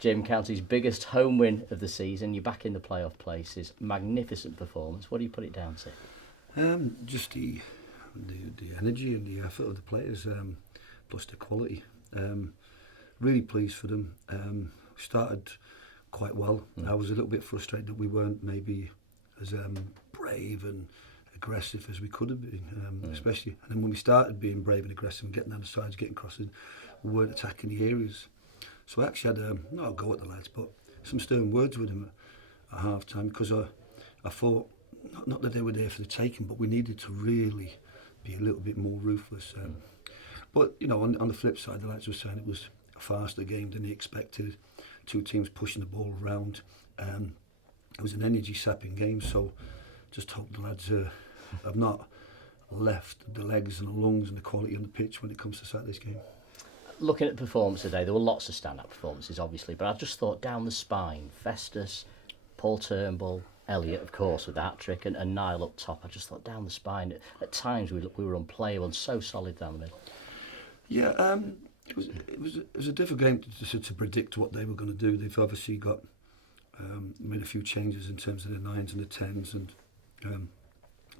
Jim, County's biggest home win of the season. You're back in the playoff places. Magnificent performance. What do you put it down to? Just the energy and the effort of the players, plus the quality. Really pleased for them. Started quite well. I was a little bit frustrated that we weren't maybe as brave and aggressive as we could have been, especially. And then when we started being brave and aggressive and getting down the sides, getting crosses, we weren't attacking the areas. So I actually had not a go at the lads, but some stern words with them at half time, because I thought, not that they were there for the taking, but we needed to really be a little bit more ruthless. But, you know, on the flip side, the lads were saying it was a faster game than they expected. Two teams pushing the ball around. It was an energy-sapping game, so just hope the lads have not left the legs and the lungs and the quality on the pitch when it comes to Saturday's game. Looking at the performance today, there were lots of stand-up performances, obviously, but I just thought down the spine, Festus, Paul Turnbull, Elliott, of course, with the hat-trick, and Niall up top. I just thought down the spine, at times we were unplayable and so solid down the middle. Yeah, it was a difficult game to predict what they were going to do. They've obviously got made a few changes in terms of the 9s and the 10s, and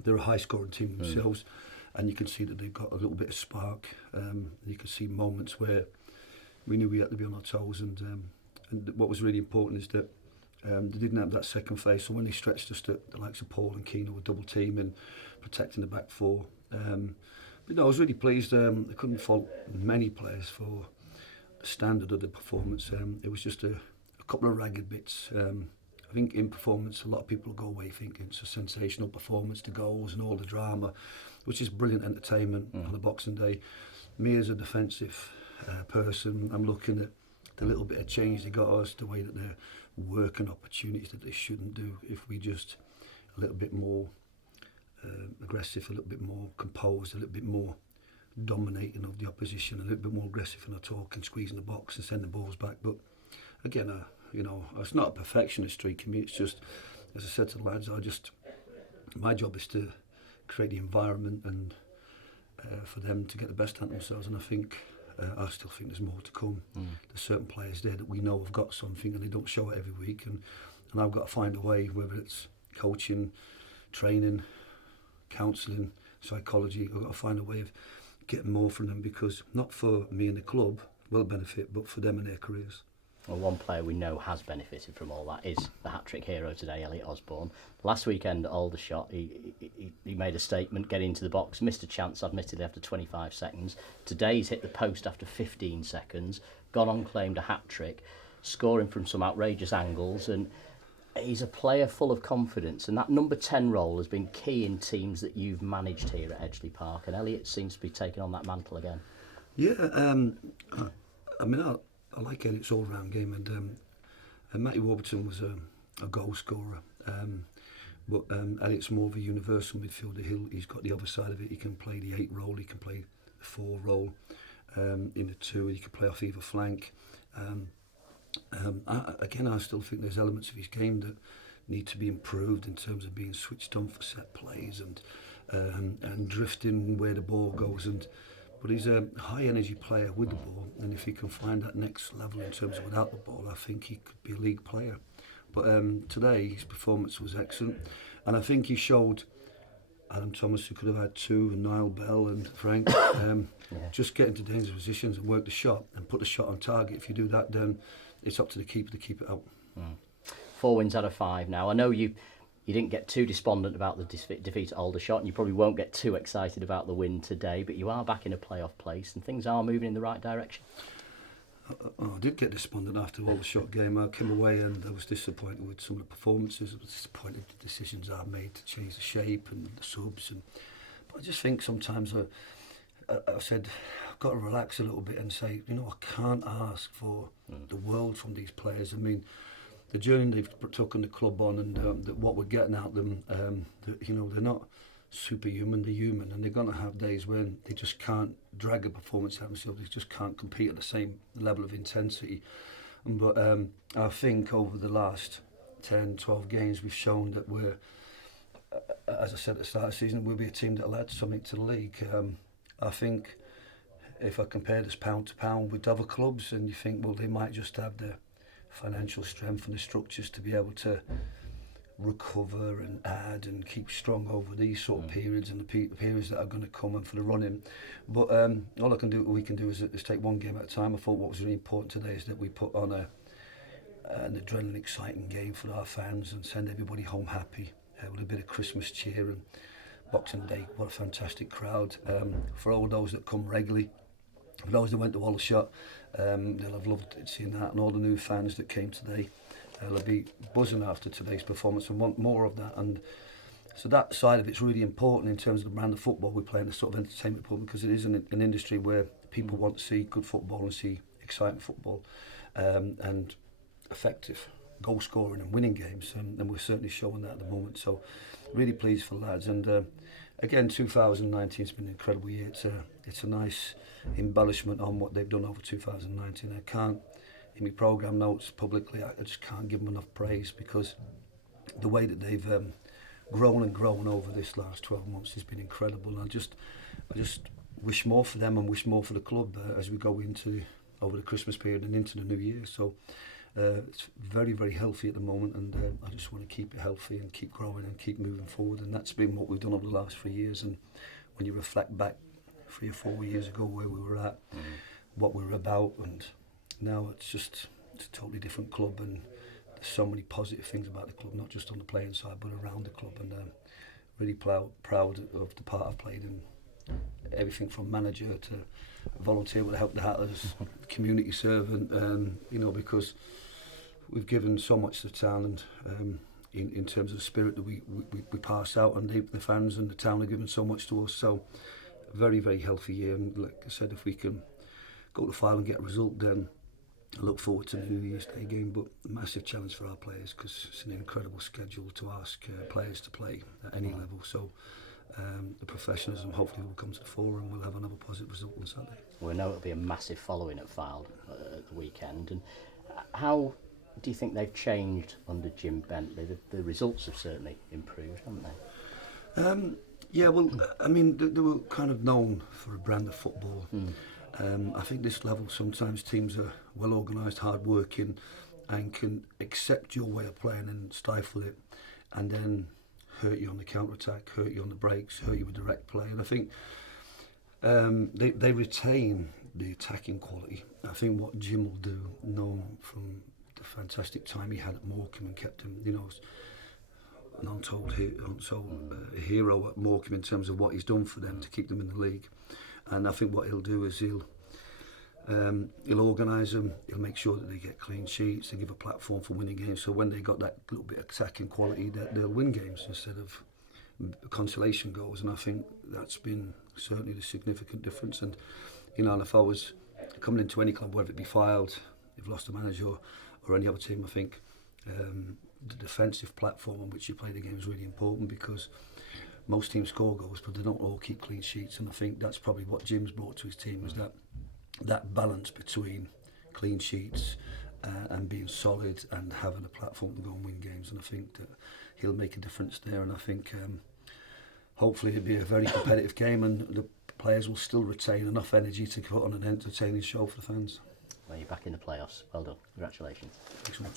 they're a high-scoring team themselves. And you can see that they've got a little bit of spark. You can see moments where we knew we had to be on our toes, and what was really important is that they didn't have that second phase. So when they stretched us, the likes of Paul and Keighren were double teaming, protecting the back four. But no, I was really pleased. I couldn't fault many players for the standard of the performance. It was just a couple of ragged bits. I think in performance, a lot of people go away thinking it's a sensational performance, the goals and all the drama, which is brilliant entertainment on a Boxing Day. Me as a defensive person, I'm looking at the little bit of change they got us, the way that they're working opportunities that they shouldn't do. If we just a little bit more aggressive, a little bit more composed, a little bit more dominating of the opposition, a little bit more aggressive in our talk and squeezing the box and sending the balls back. But again, you know, it's not a perfectionist streak in me. It's just, as I said to the lads, my job is to create the environment and for them to get the best out of themselves. And I still think there's more to come. There's certain players there that we know have got something and they don't show it every week. And I've got to find a way, whether it's coaching, training, counselling, psychology, I've got to find a way of getting more from them, because not for me and the club will benefit, but for them and their careers. Well, one player we know has benefited from all that is the hat-trick hero today, Elliott Osbourne. Last weekend, Aldershot, he made a statement, getting into the box, missed a chance, admittedly, after 25 seconds. Today, he's hit the post after 15 seconds, gone on, claimed a hat-trick, scoring from some outrageous angles, and he's a player full of confidence, and that number 10 role has been key in teams that you've managed here at Edgeley Park, and Elliott seems to be taking on that mantle again. Yeah, I mean, I like Elliott's all-round game, and Matty Warburton was a goal scorer, but Elliott's more of a universal midfielder. He's got the other side of it. He can play the 8 role, he can play the 4 role, in the 2, he can play off either flank. I still think there's elements of his game that need to be improved in terms of being switched on for set plays and drifting where the ball goes. But he's a high energy player with the ball, and if he can find that next level in terms of without the ball, I think he could be a league player. But today his performance was excellent, and I think he showed Adam Thomas, who could have had 2, and Niall Bell and Frank, just get into dangerous positions and work the shot and put the shot on target. If you do that, then it's up to the keeper to keep it out. 4 wins out of 5 now. I know you didn't get too despondent about the defeat at Aldershot, and you probably won't get too excited about the win today, but you are back in a playoff place and things are moving in the right direction. I did get despondent after the Aldershot game. I came away and I was disappointed with some of the performances. I was disappointed with the decisions I made to change the shape and the subs. But I just think sometimes I said, I've got to relax a little bit and say, you know, I can't ask for the world from these players. I mean, the journey they've taken the club on, and what we're getting out of them, you know, they're not superhuman, they're human, and they're going to have days when they just can't drag a performance out of themselves, they just can't compete at the same level of intensity. But I think over the last 10, 12 games we've shown that we're as I said at the start of the season, we'll be a team that'll add something to the league. I think if I compare this pound to pound with other clubs, and you think, well, they might just have the financial strength and the structures to be able to recover and add and keep strong over these sort of periods and the periods that are going to come and for the running. But all we can do is take one game at a time. I thought what was really important today is that we put on an adrenaline exciting game for our fans and send everybody home happy with a bit of Christmas cheer. And Boxing Day, what a fantastic crowd. For all those that come regularly, for those that went to Aldershot, they'll have loved seeing that, and all the new fans that came today, they'll be buzzing after today's performance and want more of that. And so that side of it's really important in terms of the brand of football we play in the sort of entertainment public, because it is an industry where people want to see good football and see exciting football and effective goal scoring and winning games, and we're certainly showing that at the moment. So really pleased for the lads. And again, 2019 has been an incredible year. It's a nice embellishment on what they've done over 2019. I can't, in my programme notes publicly, I just can't give them enough praise, because the way that they've grown and grown over this last 12 months has been incredible. And I just wish more for them and wish more for the club as we go over the Christmas period and into the new year. So it's very, very healthy at the moment, and I just want to keep it healthy and keep growing and keep moving forward. And that's been what we've done over the last 3 years. And when you reflect back 3 or 4 years ago where we were at, what we were about, and now it's a totally different club, and there's so many positive things about the club, not just on the playing side but around the club. And really proud of the part I've played in everything from manager to volunteer with Help the Hatters, community servant, because we've given so much to the town, and in terms of the spirit that we pass out, and the fans and the town have given so much to us. So very, very healthy year, and like I said, if we can go to Fylde and get a result, then I look forward to the New Year's Day game. But a massive challenge for our players, because it's an incredible schedule to ask players to play at any level. So the professionalism hopefully will come to the fore, and we'll have another positive result on Saturday. We know it'll be a massive following at Fylde at the weekend. And how do you think they've changed under Jim Bentley? The results have certainly improved, haven't they? Yeah, well, I mean, they were kind of known for a brand of football. I think this level, sometimes teams are well organised, hard-working, and can accept your way of playing and stifle it, and then hurt you on the counter-attack, hurt you on the breaks, hurt you with direct play. And I think they retain the attacking quality. I think what Jim will do, known from the fantastic time he had at Morecambe and kept him, an untold hero at Morecambe in terms of what he's done for them to keep them in the league. And I think what he'll do is he'll organise them, he'll make sure that they get clean sheets, they give a platform for winning games, so when they got that little bit of attacking quality, they'll win games instead of consolation goals. And I think that's been certainly the significant difference. And and if I was coming into any club, whether it be Fylde, you've lost a manager, or any other team, I think the defensive platform on which you play the game is really important, because most teams score goals but they don't all keep clean sheets. And I think that's probably what Jim's brought to his team, is that balance between clean sheets and being solid and having a platform to go and win games. And I think that he'll make a difference there. And I think hopefully it'll be a very competitive game, and the players will still retain enough energy to put on an entertaining show for the fans. Well, you're back in the playoffs. Well done. Congratulations. Thanks so much.